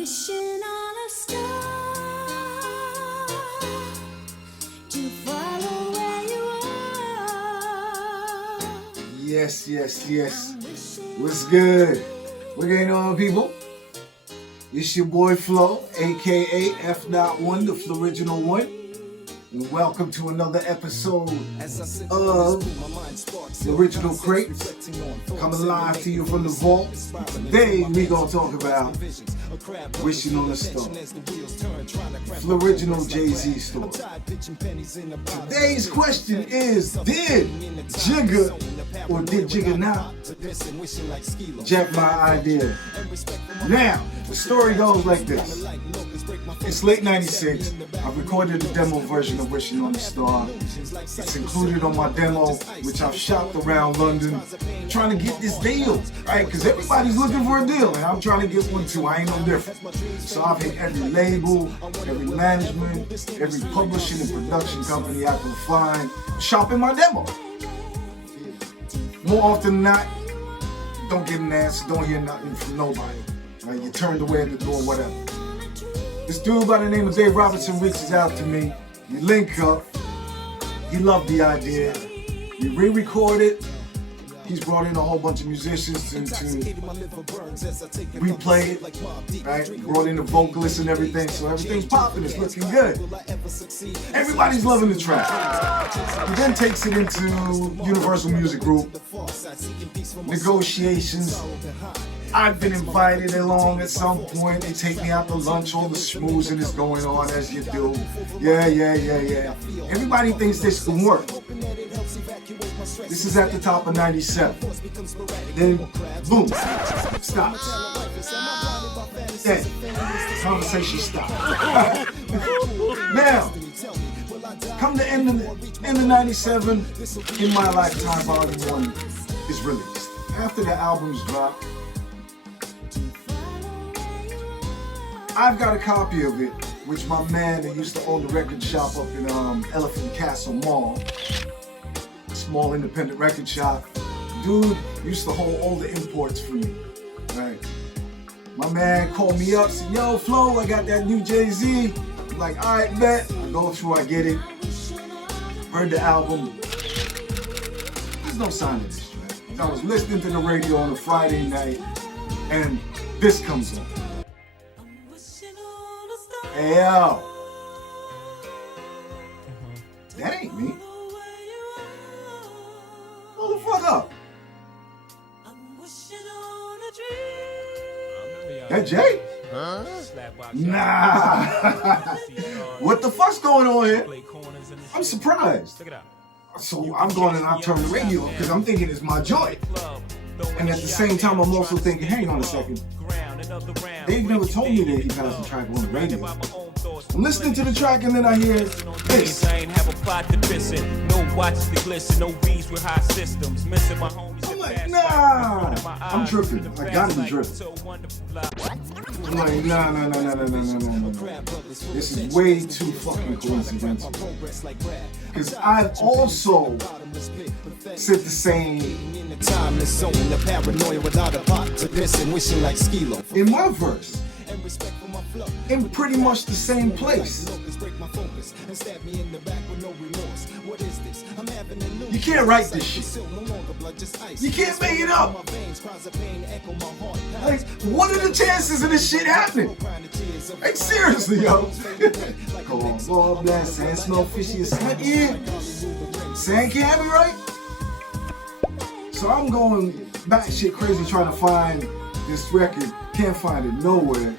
wishing on a star to follow where you are. Yes. What's good? What going on, people? It's your boy Flo, aka Fdot1, the Floriginul one. And welcome to another episode of Floriginul Crates, coming live to you from the vault. Today we gonna talk about Wishing on a Star, Floriginul Jay-Z story. Today's question is, did Jigga or did Jigga not jack my idea? Now, the story goes like this. It's late 96. I recorded a demo version of Wishing on a Star. It's included on my demo, which I've shopped around London, trying to get this deal, right? Because everybody's looking for a deal, and I'm trying to get one too. I ain't no different. So I've hit every label, every management, every publishing and production company I can find, shopping my demo. More often than not, don't get an answer, don't hear nothing from nobody. Right? You turned away at the door, whatever. This dude by the name of Dave Robertson reaches out to me. We link up. He loved the idea. We re-record it. He's brought in a whole bunch of musicians to replay it, right? Brought in the vocalists and everything, so everything's popping. It's looking good. Everybody's loving the track. He then takes it into Universal Music Group. Negotiations. I've been invited along at some point. They take me out to lunch. All the schmoozing is going on as you do. Yeah. Everybody thinks this can work. This is at the top of 97. Then, boom, stops. Then, conversation stops. Now, come the end of 97, In My Lifetime Volume 1 is released. After the album's dropped, I've got a copy of it, which my man that used to own the record shop up in Elephant Castle Mall, small independent record shop, dude used to hold all the imports for me, right? My man called me up, said, yo, Flo, I got that new Jay-Z. I'm like, all right, bet. I go through, I get it. Heard the album. There's no sign of this track. I was listening to the radio on a Friday night, and this comes on. Hey, yo. That ain't me. Hold the fuck up. That Jay? Huh? Nah. What the fuck's going on here? I'm surprised. So I'm going and I turn the radio up because I'm thinking it's my joint. And at the same time, I'm also thinking, hang on a second. Dave never told me that he passed the track on the radio. I'm listening to the track and then I hear this. I'm like, nah, I'm tripping. I gotta be tripping. I'm like, nah. This is way too fucking coincidental. Because I've also said the same in my verse, in pretty much the same place. You can't write this shit. You can't make it up. Like, what are the chances of this shit happening? Like, seriously, yo. Go on, ball blast, sand smell fishy as sand. Yeah. Sand can't be right. So I'm going batshit crazy trying to find this record. Can't find it nowhere.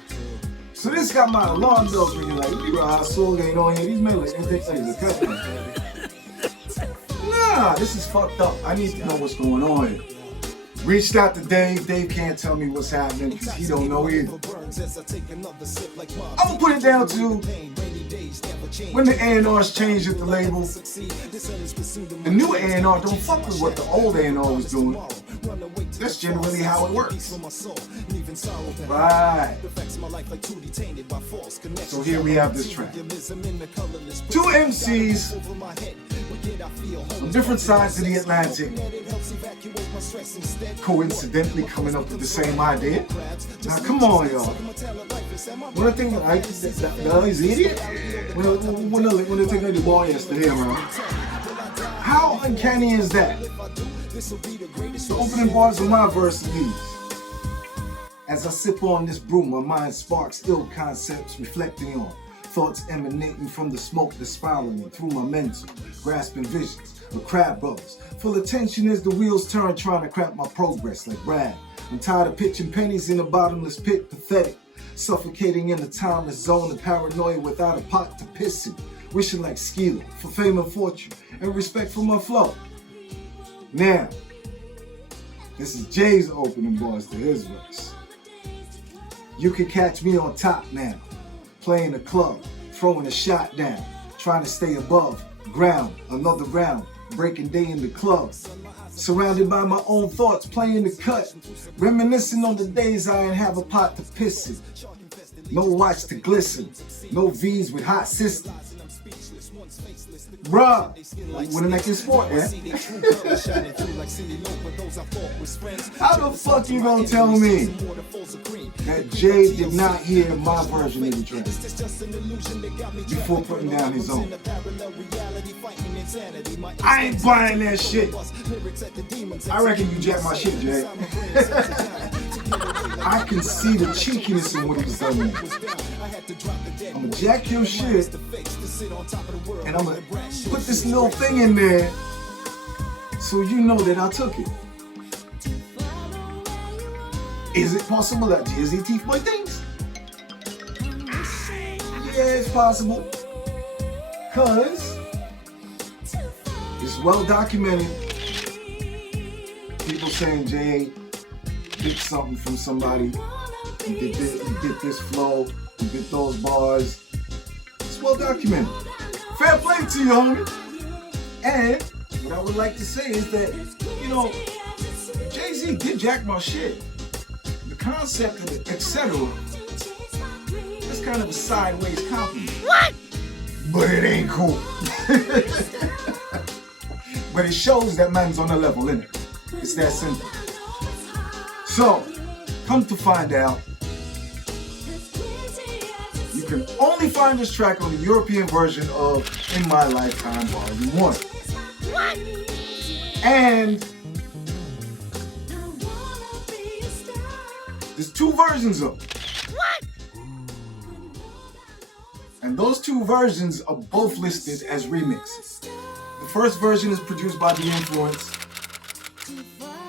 So this got my alarm bells ringing like, our soul ain't on here. These men like, nah, this is fucked up. I need to know what's going on here. Reached out to Dave. Dave can't tell me what's happening because he don't know either. I'm gonna put it down to when the A&Rs changed at the label. The new A&R don't fuck with what the old A&R was doing. That's generally how it works. Right. So here we have this track. Two MCs on different sides of the Atlantic, coincidentally coming up with the same idea. Now come on, y'all. when I think like he's an idiot. When I think of the ball yesterday, man. How uncanny is that? The opening bars of my verse are these. As I sip on this brew, my mind sparks ill concepts reflecting on thoughts emanating from the smoke that's spiraling through my mental, grasping visions of crab brothers. Full of tension as the wheels turn, trying to crap my progress like Brad. I'm tired of pitching pennies in a bottomless pit, pathetic. Suffocating in a timeless zone of paranoia without a pot to piss in. Wishing like Skeeler for fame and fortune and respect for my flow. Now, this is Jay's opening bars to his verse. You can catch me on top now, playing a club, throwing a shot down, trying to stay above ground, another round, breaking day in the club. Surrounded by my own thoughts, playing the cut, reminiscing on the days I ain't have a pot to piss in. No watch to glisten, no V's with hot sisters. Bruh, when the neck is sport, yeah? How the fuck you gonna tell me that Jay did not hear my version of the track before putting down his own? I ain't buying that shit. I reckon you jacked my shit, Jay. I can see the cheekiness in what he's done. I'm gonna jack your shit, and I'm gonna put this little thing in there so you know that I took it. Is it possible that Jay-Z teeth boy things? Yeah, it's possible. Cause it's well documented. People saying Jay did something from somebody. He did this flow. He did those bars. It's well documented. Fair play to you, homie. And what I would like to say is that, you know, Jay-Z did jack my shit. The concept of it, etc. That's kind of a sideways compliment. What? But it ain't cool. But it shows that man's on a level, innit? It's that simple. So, come to find out, you can only find this track on the European version of In My Lifetime Volume 1. What? And there's two versions of it. What? And those two versions are both listed as remixes. The first version is produced by The Influence,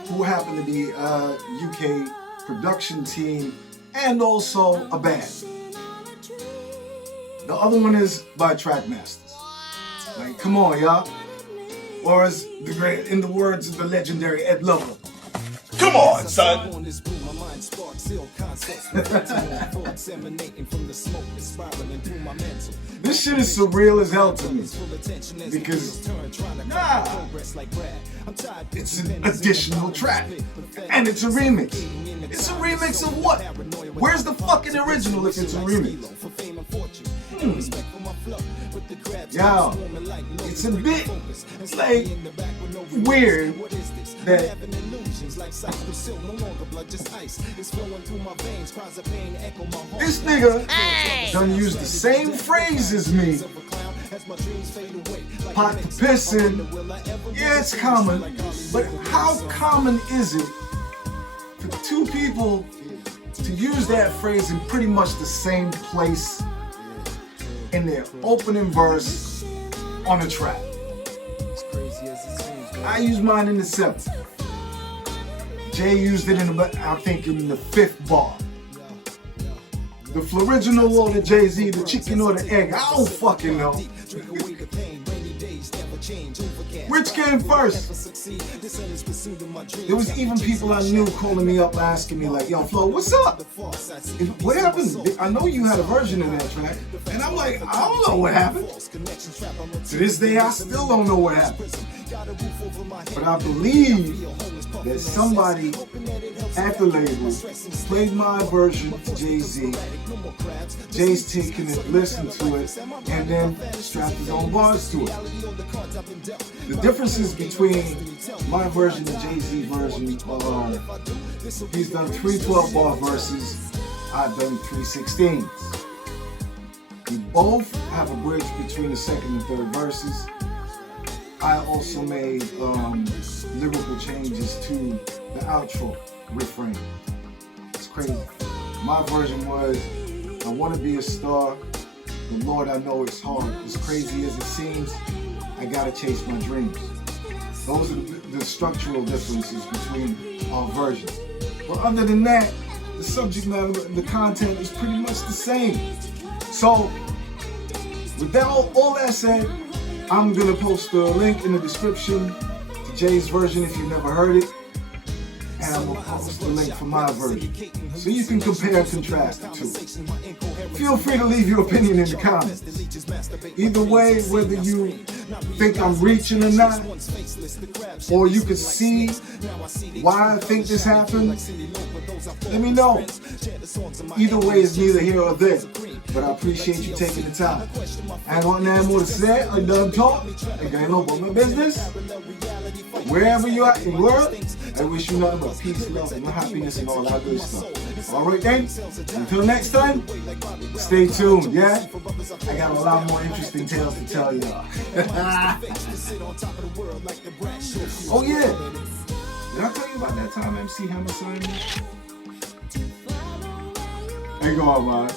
who happen to be a UK production team and also a band. The other one is by Trackmasters. Like, come on, y'all. Or as in the words of the legendary Ed Lover, come on, son. This shit is surreal as hell to me. Because, it's an additional track. And it's a remix. It's a remix of what? Where's the fucking original if it's a remix? Yo, it's a bit like weird that this nigga done use the same phrase as me. Pot to pissin', yeah, it's common, but how common is it for two people to use that phrase in pretty much the same place in their opening verse on a track? I use mine in the 7th. Jay used it in I think in the 5th bar. The Floriginul or the Jay-Z, the chicken or the egg, I don't fucking know. Which came first? There was even people I knew calling me up asking me like, yo, Flo, what's up? What happened? I know you had a version of that track. And I'm like, I don't know what happened. To this day, I still don't know what happened. But I believe that somebody at the label played my version to Jay-Z. Jay's taken it, listened to it, and then strapped his own bars to it. The differences between my version and Jay-Z version are he's done 3 12-bar verses. I've done 3/16. We both have a bridge between the second and third verses. I also made lyrical changes to the outro refrain. It's crazy. My version was, I want to be a star, but Lord, I know it's hard. As crazy as it seems, I gotta chase my dreams. Those are the structural differences between our versions. But other than that, the subject matter and the content is pretty much the same. So, with that, all that said, I'm gonna post the link in the description to Jay's version if you've never heard it. And I'm gonna post the link for my version, so you can compare and contrast the two. Feel free to leave your opinion in the comments. Either way, whether you think I'm reaching or not, or you can see why I think this happened, let me know. Either way is neither here or there, but I appreciate you taking the time. I ain't got nothing more to say. I'm done talking. I gotta know about my business. Wherever you're at in the world, I wish you nothing but peace, love, and happiness and all that good stuff. Alright then, until next time, stay tuned, yeah? I got a lot more interesting tales to tell y'all. Oh yeah, did I tell you about that time MC Hammer signed me? Hey, go on, man.